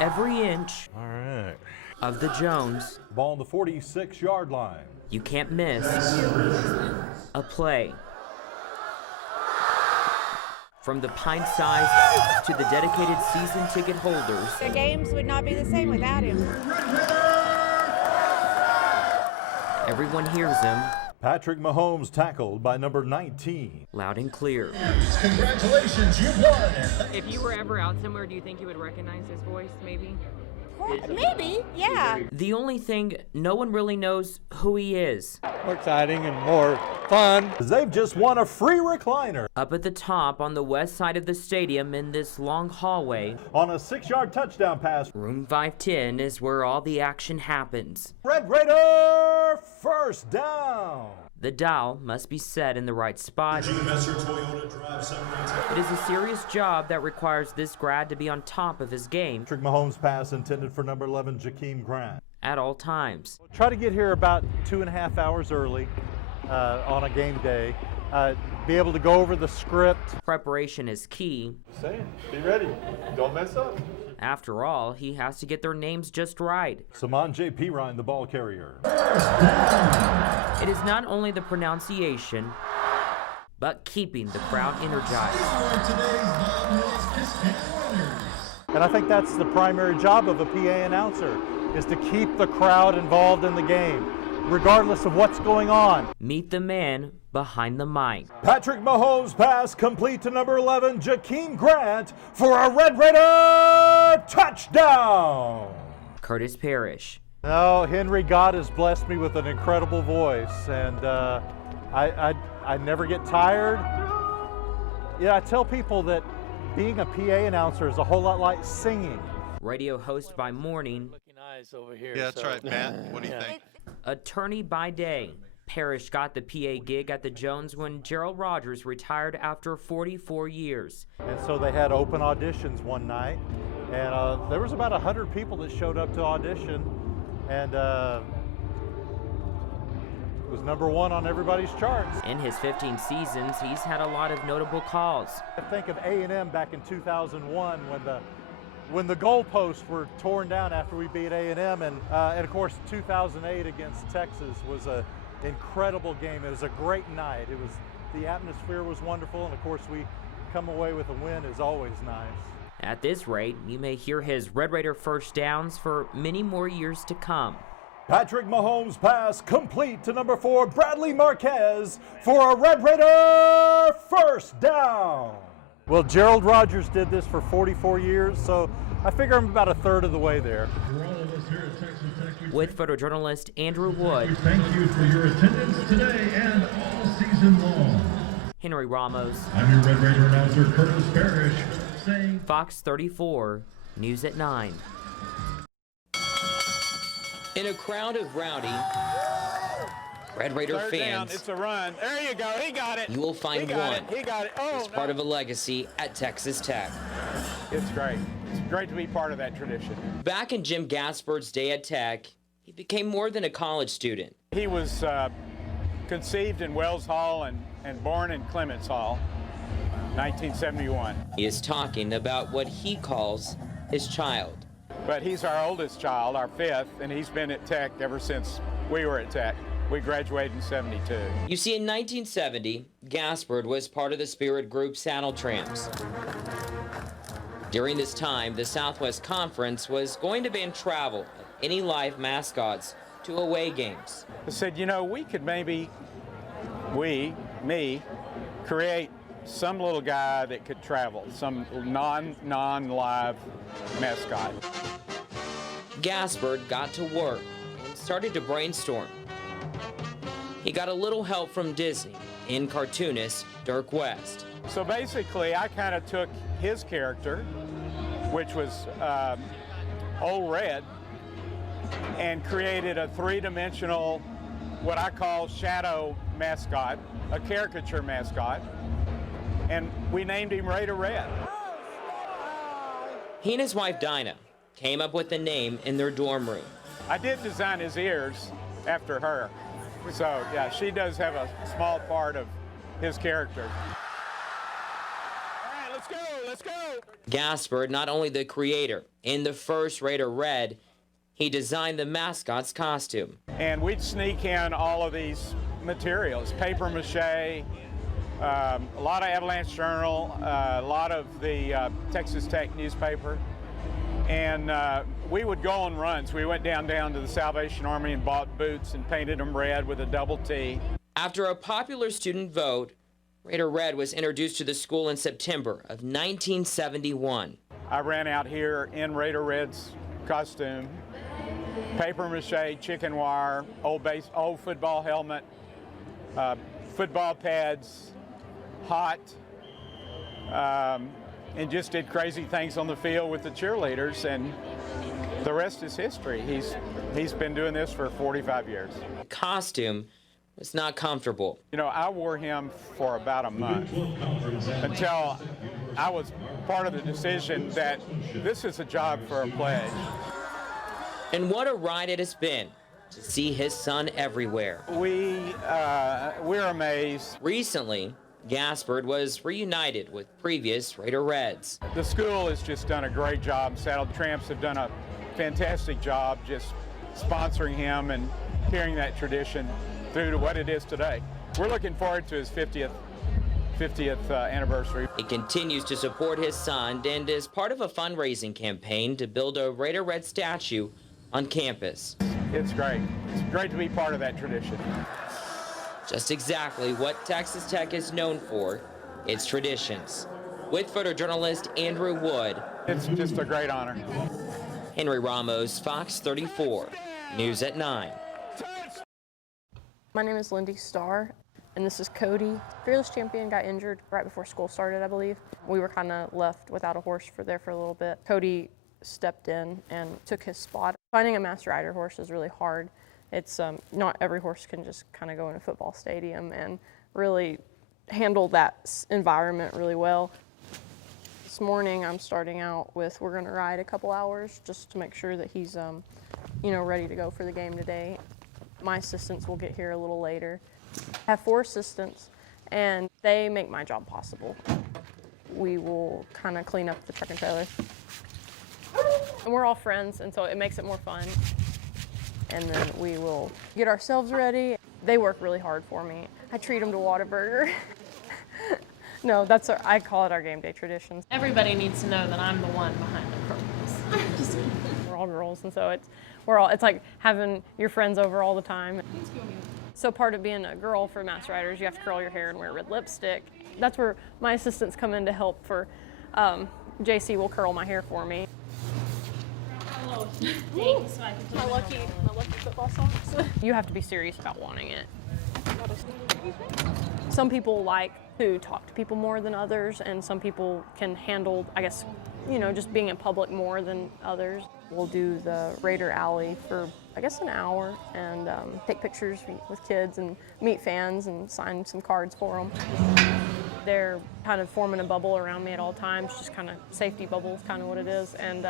every inch All right. of the Jones. Ball on the 46-yard line. You can't miss a play. From the pint-sized to the dedicated season ticket holders. The games would not be the same without him. Everyone hears him. Patrick Mahomes tackled by number 19. Loud and clear. Congratulations, you've won. If you were ever out somewhere, do you think you would recognize his voice, maybe? Maybe, yeah. The only thing, no one really knows who he is. More exciting and more fun. They've just won a free recliner. Up at the top on the west side of the stadium in this long hallway. On a 6-yard touchdown pass. Room 510 is where all the action happens. Red Raider first down. The dial must be set in the right spot. It is a serious job that requires this grad to be on top of his game. Patrick Mahomes pass intended for number 11, Jakeem Grant. At all times. Try to get here about 2.5 hours early on a game day. Be able to go over the script. Preparation is key. Be ready. Don't mess up. After all, he has to get their names just right. Saman J. Pirine, the ball carrier. It is not only the pronunciation, but keeping the crowd energized. And I think that's the primary job of a PA announcer, is to keep the crowd involved in the game, regardless of what's going on. Meet the man behind the mic. Patrick Mahomes pass complete to number 11, Jakeem Grant, for a Red Raider touchdown. Curtis Parrish. No, Henry, God has blessed me with an incredible voice, and I never get tired. Yeah, I tell people that being a PA announcer is a whole lot like singing. Radio host by morning. Yeah, that's right, Matt. What do you think? Attorney by day. Parrish got the PA gig at the Jones when Gerald Rogers retired after 44 years. And so they had open auditions one night, and there was about 100 people that showed up to audition, and it was number one on everybody's charts. In his 15 seasons, he's had a lot of notable calls. I think of A&M back in 2001 when the goalposts were torn down after we beat A&M, and of course 2008 against Texas was an incredible game. It was a great night. The atmosphere was wonderful, and of course we come away with a win is always nice. At this rate, you may hear his Red Raider first downs for many more years to come. Patrick Mahomes pass complete to number 4, Bradley Marquez, for a Red Raider first down. Well, Gerald Rogers did this for 44 years, so I figure I'm about a third of the way there. For all of us here at Texas Tech, With photojournalist Andrew Wood. Thank you for your attendance today and all season long. Henry Ramos. I'm your Red Raider announcer, Curtis Parrish, saying Fox 34, News at 9. In a crowd of rowdy Red Raider Third fans, down, it's a run. There you go. He got it. you will find He got one it. He got it. Oh, as part of a legacy at Texas Tech. It's great. It's great to be part of that tradition. Back in Jim Gaspard's day at Tech, he became more than a college student. He was conceived in Wells Hall and born in Clements Hall, 1971. He is talking about what he calls his child. But he's our oldest child, our fifth, and he's been at Tech ever since we were at Tech. We graduated in 72. You see, in 1970, Gaspard was part of the spirit group Saddle Tramps. During this time, the Southwest Conference was going to ban travel of any live mascots to away games. I said, you know, we could maybe, me, create some little guy that could travel, some non-live mascot. Gaspard got to work and started to brainstorm. He got a little help from Disney and cartoonist Dirk West. So basically, I kind of took his character, which was Old Red, and created a three-dimensional, what I call shadow mascot, a caricature mascot, and we named him Raider Red. He and his wife Dinah came up with the name in their dorm room. I did design his ears after her. So, yeah, she does have a small part of his character. All right, let's go. let's go. Gaspard, not only the creator in the first Raider Red, he designed the mascot's costume. And we'd sneak in all of these materials, paper mache, a lot of Avalanche Journal, a lot of the Texas Tech newspaper. And we would go on runs. We went down to the Salvation Army and bought boots and painted them red with a double T. After a popular student vote, Raider Red was introduced to the school in September of 1971. I ran out here in Raider Red's costume, paper mache, chicken wire, old football helmet, football pads, hot, and just did crazy things on the field with the cheerleaders, and the rest is history. He's been doing this for 45 years. The costume was not comfortable. You know, I wore him for about a month until I was part of the decision that this is a job for a pledge. And what a ride it has been to see his son everywhere. We're amazed. Recently, Gaspard was reunited with previous Raider Reds. The school has just done a great job. Saddle Tramps have done a fantastic job just sponsoring him and carrying that tradition through to what it is today. We're looking forward to his 50th anniversary. He continues to support his son and is part of a fundraising campaign to build a Raider Red statue on campus. It's great. It's great to be part of that tradition. Just exactly what Texas Tech is known for, its traditions. With photojournalist Andrew Wood. It's just a great honor. Henry Ramos, Fox 34, News at 9. My name is Lindy Starr, and this is Cody. Fearless champion got injured right before school started, I believe. We were kind of left without a horse for a little bit. Cody stepped in and took his spot. Finding a master rider horse is really hard. It's not every horse can just kind of go in a football stadium and really handle that environment really well. This morning I'm starting out with, we're gonna ride a couple hours just to make sure that he's ready to go for the game today. My assistants will get here a little later. I have 4 assistants and they make my job possible. We will kind of clean up the truck and trailer. And we're all friends, and so it makes it more fun. And then we will get ourselves ready. They work really hard for me. I treat them to Whataburger. No, I call it our game day traditions. Everybody needs to know that I'm the one behind the curtains. We're all girls, and so it's like having your friends over all the time. So part of being a girl for master riders, you have to curl your hair and wear red lipstick. That's where my assistants come in to help. For JC will curl my hair for me. My lucky football socks. You have to be serious about wanting it. Some people like to talk to people more than others, and some people can handle, I guess, just being in public more than others. We'll do the Raider Alley for, I guess, an hour and take pictures with kids and meet fans and sign some cards for them. They're kind of forming a bubble around me at all times, just kind of safety bubble is kind of what it is. And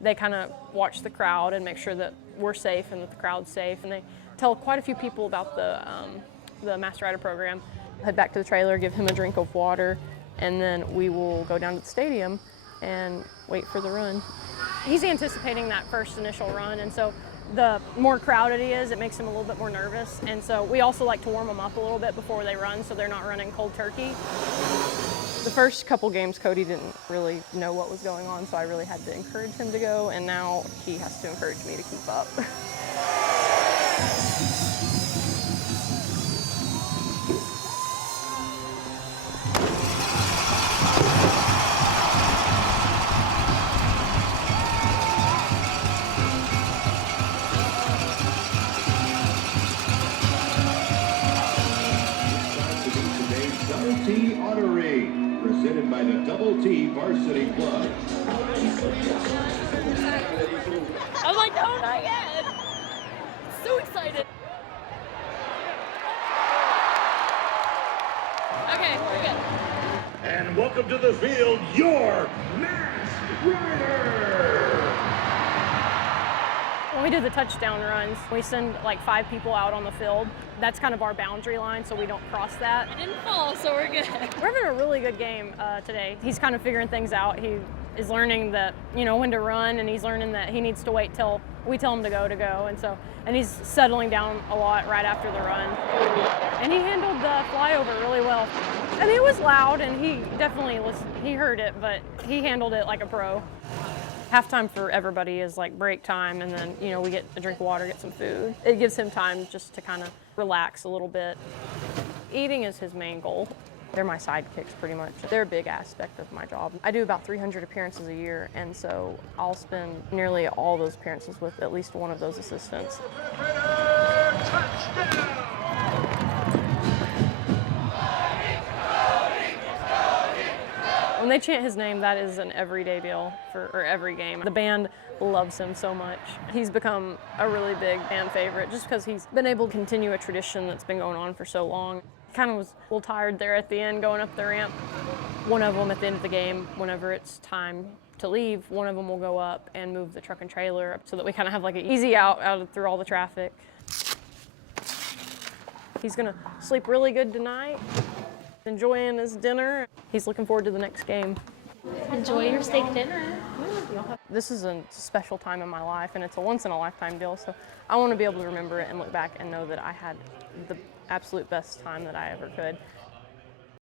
they kind of watch the crowd and make sure that we're safe and that the crowd's safe. And they tell quite a few people about the Master Rider program. Head back to the trailer, give him a drink of water, and then we will go down to the stadium and wait for the run. He's anticipating that first initial run, and so the more crowded he is, it makes him a little bit more nervous. And so we also like to warm them up a little bit before they run so they're not running cold turkey. The first couple games, Cody didn't really know what was going on, so I really had to encourage him to go, and now he has to encourage me to keep up. Presented by the Double T Varsity Club. I'm like, oh my God. So excited. Okay, we're good. And welcome to the field, your Masked Rider. When we do the touchdown runs, we send like 5 people out on the field. That's kind of our boundary line, so we don't cross that. I didn't fall, so we're good. We're having a really good game today. He's kind of figuring things out. He is learning that, you know, when to run, and he's learning that he needs to wait till we tell him to go, and he's settling down a lot right after the run. And he handled the flyover really well. I mean, it was loud, and he definitely he heard it, but he handled it like a pro. Halftime for everybody is like break time, and then, you know, we get a drink of water, get some food. It gives him time just to kind of relax a little bit. Eating is his main goal. They're my sidekicks pretty much. They're a big aspect of my job. I do about 300 appearances a year, and so I'll spend nearly all those appearances with at least one of those assistants. When they chant his name, that is an everyday deal for every game. The band loves him so much. He's become a really big fan favorite just because he's been able to continue a tradition that's been going on for so long. Kind of was a little tired there at the end going up the ramp. One of them at the end of the game, whenever it's time to leave, one of them will go up and move the truck and trailer up so that we kind of have like an easy out through all the traffic. He's gonna sleep really good tonight. Enjoying his dinner. He's looking forward to the next game. Enjoy your steak dinner. This is a special time in my life, and it's a once-in-a-lifetime deal, so I want to be able to remember it and look back and know that I had the absolute best time that I ever could.